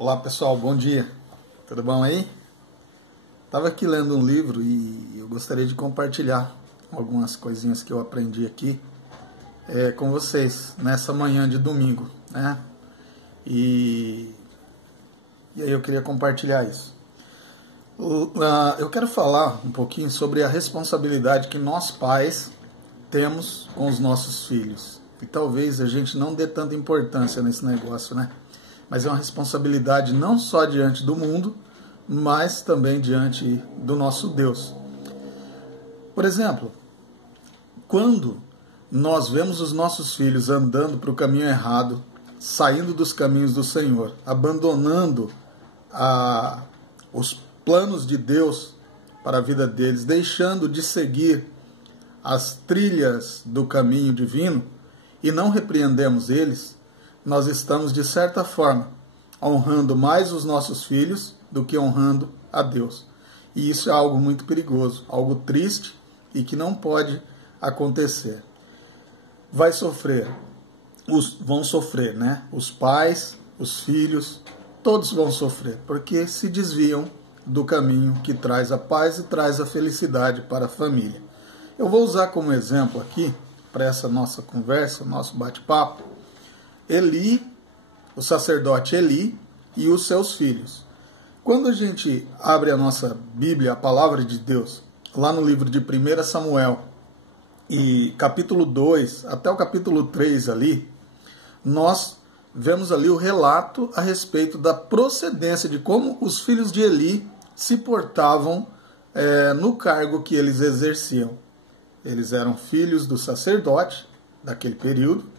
Olá pessoal, bom dia, tudo bom aí? Estava aqui lendo um livro e eu gostaria de compartilhar algumas coisinhas que eu aprendi aqui com vocês nessa manhã de domingo, né? E aí eu queria compartilhar isso. Eu quero falar um pouquinho sobre a responsabilidade que nós pais temos com os nossos filhos. E talvez a gente não dê tanta importância nesse negócio, né? Mas é uma responsabilidade não só diante do mundo, mas também diante do nosso Deus. Por exemplo, quando nós vemos os nossos filhos andando para o caminho errado, saindo dos caminhos do Senhor, abandonando os planos de Deus para a vida deles, deixando de seguir as trilhas do caminho divino e não repreendemos eles, nós estamos, de certa forma, honrando mais os nossos filhos do que honrando a Deus. E isso é algo muito perigoso, algo triste e que não pode acontecer. Vão sofrer, né? Os pais, os filhos, todos vão sofrer, porque se desviam do caminho que traz a paz e traz a felicidade para a família. Eu vou usar como exemplo aqui, para essa nossa conversa, nosso bate-papo, Eli, o sacerdote Eli e os seus filhos. Quando a gente abre a nossa Bíblia, a palavra de Deus, lá no livro de 1 Samuel, e capítulo 2 até o capítulo 3 ali, nós vemos ali o relato a respeito da procedência de como os filhos de Eli se portavam no cargo que eles exerciam. Eles eram filhos do sacerdote daquele período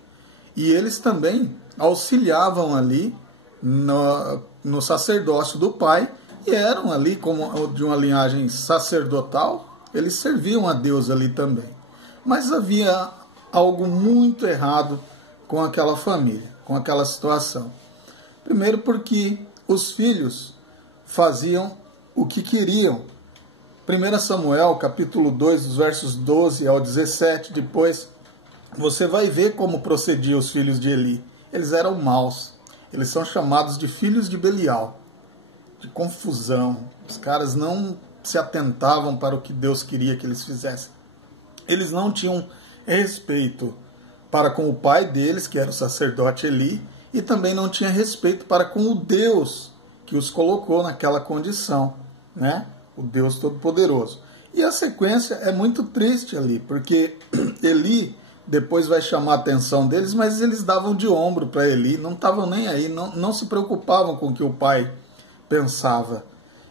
e eles também auxiliavam ali no sacerdócio do pai e eram ali como de uma linhagem sacerdotal, eles serviam a Deus ali também. Mas havia algo muito errado com aquela família, com aquela situação. Primeiro porque os filhos faziam o que queriam. 1 Samuel, capítulo 2, dos versos 12 ao 17, depois você vai ver como procediam os filhos de Eli. Eles eram maus. Eles são chamados de filhos de Belial, de confusão. Os caras não se atentavam para o que Deus queria que eles fizessem. Eles não tinham respeito para com o pai deles, que era o sacerdote Eli, e também não tinha respeito para com o Deus que os colocou naquela condição, né? O Deus Todo-Poderoso. E a sequência é muito triste ali, porque Eli depois vai chamar a atenção deles, mas eles davam de ombro para Eli, não estavam nem aí, não se preocupavam com o que o pai pensava.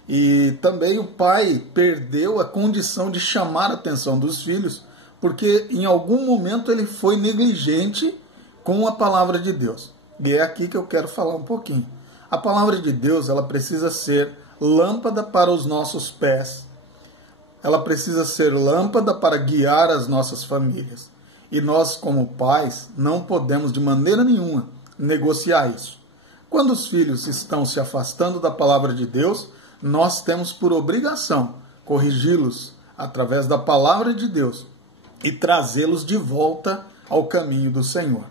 E também o pai perdeu a condição de chamar a atenção dos filhos, porque em algum momento ele foi negligente com a palavra de Deus. E é aqui que eu quero falar um pouquinho. A palavra de Deus, ela precisa ser lâmpada para os nossos pés. Ela precisa ser lâmpada para guiar as nossas famílias. E nós, como pais, não podemos de maneira nenhuma negociar isso. Quando os filhos estão se afastando da palavra de Deus, nós temos por obrigação corrigi-los através da palavra de Deus e trazê-los de volta ao caminho do Senhor.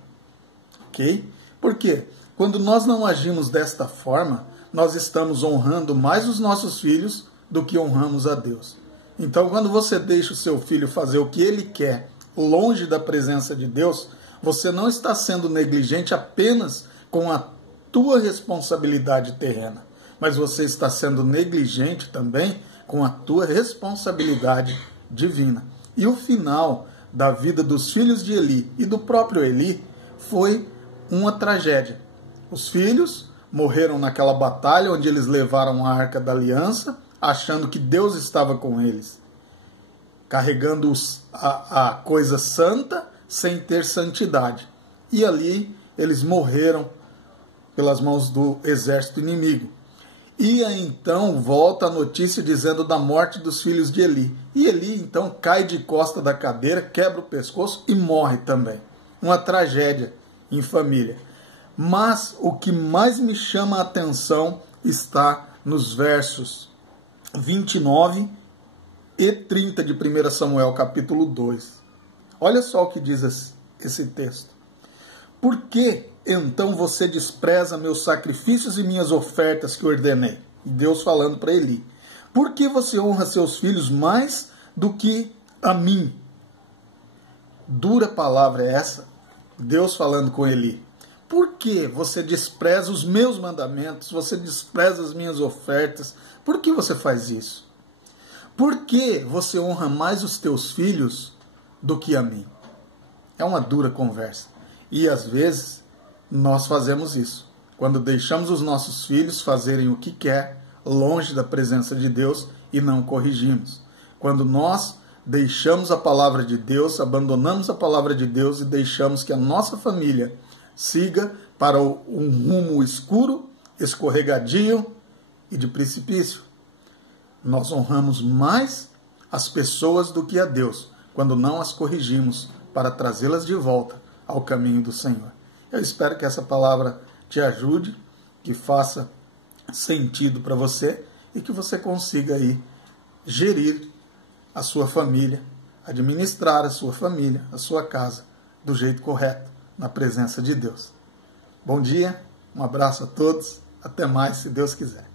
Ok? Por quê? Quando nós não agimos desta forma, nós estamos honrando mais os nossos filhos do que honramos a Deus. Então, quando você deixa o seu filho fazer o que ele quer, longe da presença de Deus, você não está sendo negligente apenas com a tua responsabilidade terrena, mas você está sendo negligente também com a tua responsabilidade divina. E o final da vida dos filhos de Eli e do próprio Eli foi uma tragédia. Os filhos morreram naquela batalha onde eles levaram a Arca da Aliança, achando que Deus estava com eles, carregando a coisa santa sem ter santidade. E ali eles morreram pelas mãos do exército inimigo. E aí, então volta a notícia dizendo da morte dos filhos de Eli. E Eli então cai de costa da cadeira, quebra o pescoço e morre também. Uma tragédia em família. Mas o que mais me chama a atenção está nos versos 29 e 30 de 1 Samuel, capítulo 2. Olha só o que diz esse texto. Por que então você despreza meus sacrifícios e minhas ofertas que ordenei? Deus falando para Eli. Por que você honra seus filhos mais do que a mim? Dura palavra é essa? Deus falando com Eli. Por que você despreza os meus mandamentos? Você despreza as minhas ofertas? Por que você faz isso? Por que você honra mais os teus filhos do que a mim? É uma dura conversa. E às vezes nós fazemos isso. Quando deixamos os nossos filhos fazerem o que quer, longe da presença de Deus, e não corrigimos. Quando nós deixamos a palavra de Deus, abandonamos a palavra de Deus e deixamos que a nossa família siga para um rumo escuro, escorregadio e de precipício. Nós honramos mais as pessoas do que a Deus, quando não as corrigimos para trazê-las de volta ao caminho do Senhor. Eu espero que essa palavra te ajude, que faça sentido para você e que você consiga aí gerir a sua família, administrar a sua família, a sua casa, do jeito correto, na presença de Deus. Bom dia, um abraço a todos, até mais, se Deus quiser.